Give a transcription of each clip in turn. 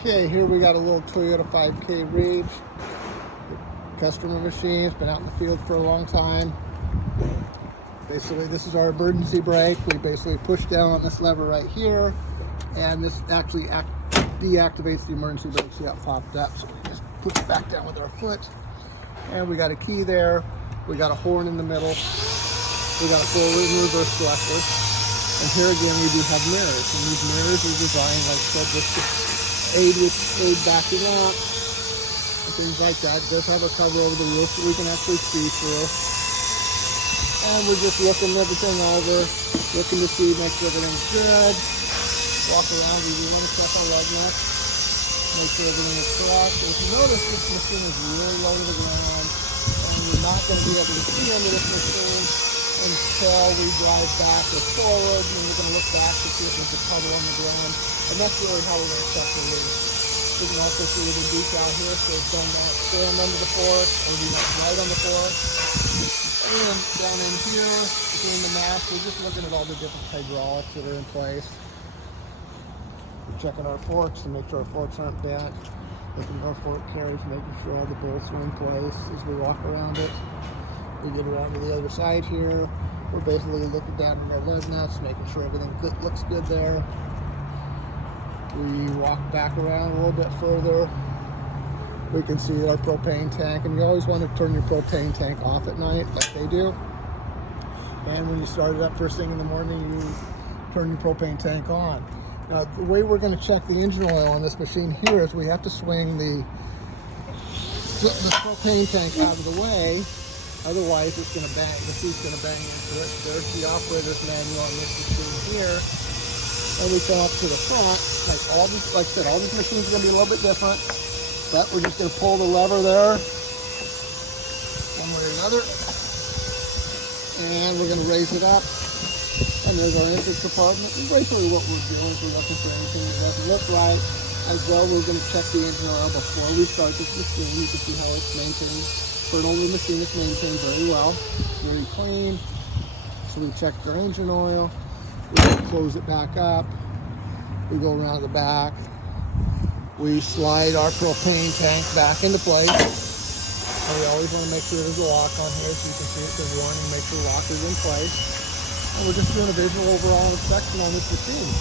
Okay, here we got a little Toyota 5K Rage. Customer machine. It's been out in the field for a long time. Basically, this is our emergency brake. We basically push down on this lever right here, and this actually deactivates the emergency brake. See that popped up, so we just push it back down with our foot. And we got a key there. We got a horn in the middle. We got a forward and reverse selector. And here again, we do have mirrors. And these mirrors are designed, like I said, just to aid backing up and things like that. It does have a cover over the roof so we can actually see through. And we're just looking everything over, looking to see, make sure everything's good. Walk around, we do want to check our lug nuts, make sure everything is correct. If you notice, this machine is really low to the ground, and you're not going to be able to see under this machine until we drive back or forward, and we're going to look back to see if there's a cover on the ground, and that's really how we're going to check the roof. We can also see the decal here, so don't stand under the fork, or do not ride on the fork. And down in here, between the mats, we're just looking at all the different hydraulics that are in place. We're checking our forks to make sure our forks aren't bent. Looking at our fork carriage, making sure all the bolts are in place as we walk around it. We get around to the other side here. We're basically looking down at our lug nuts, making sure everything looks good there. We walk back around a little bit further. We can see our propane tank, and you always want to turn your propane tank off at night, like they do. And when you start it up first thing in the morning, you turn your propane tank on. Now, the way we're going to check the engine oil on this machine here is we have to swing the propane tank out of the way. Otherwise, it's going to bang. The seat's going to bang into it. There's the operator's manual on this machine here. And we come up to the front. Like I said, all these machines are going to be a little bit different. But we're just going to pull the lever there, one way or another. And we're going to raise it up. And there's our intake compartment. And basically what we're doing is we're looking for anything that doesn't look right. As well, we're going to check the engine oil before we start this machine. You can see how it's maintained. For an older machine, it's maintained very well. Very clean. So we check our engine oil. We close it back up. We go around the back. We slide our propane tank back into place. And we always want to make sure there's a lock on here so you can see it. There's one, and make sure the lock is in place. And we're just doing a visual overall inspection on this machine.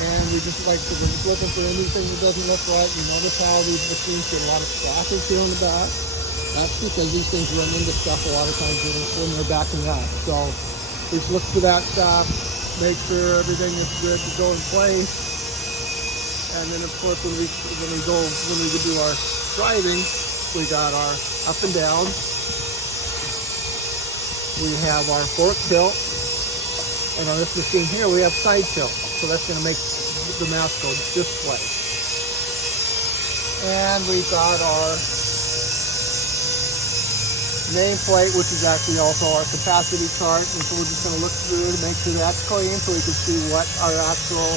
And we just we're just looking for anything that doesn't look right. You notice how these machines get a lot of scratches here on the back. That's because these things run into stuff a lot of times when they're backing up. So we just look for that stuff, make sure everything is good to go in place. And then of course when we do our driving, we got our up and down. We have our fork tilt. And on this machine here we have side tilt. So that's going to make the mouse go this way. And we've got our nameplate, which is actually also our capacity chart. And so we're just going to look through to make sure that's clean so we can see what our actual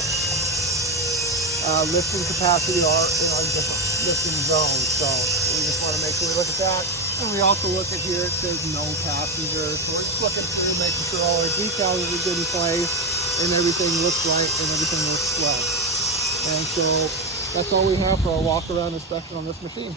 lifting capacity are in our different lifting zones. So we just want to make sure we look at that. And we also look at here, it says no passengers. So we're just looking through, making sure all our decals are good in place and everything looks right and everything looks well. And so that's all we have for our walk around inspection on this machine.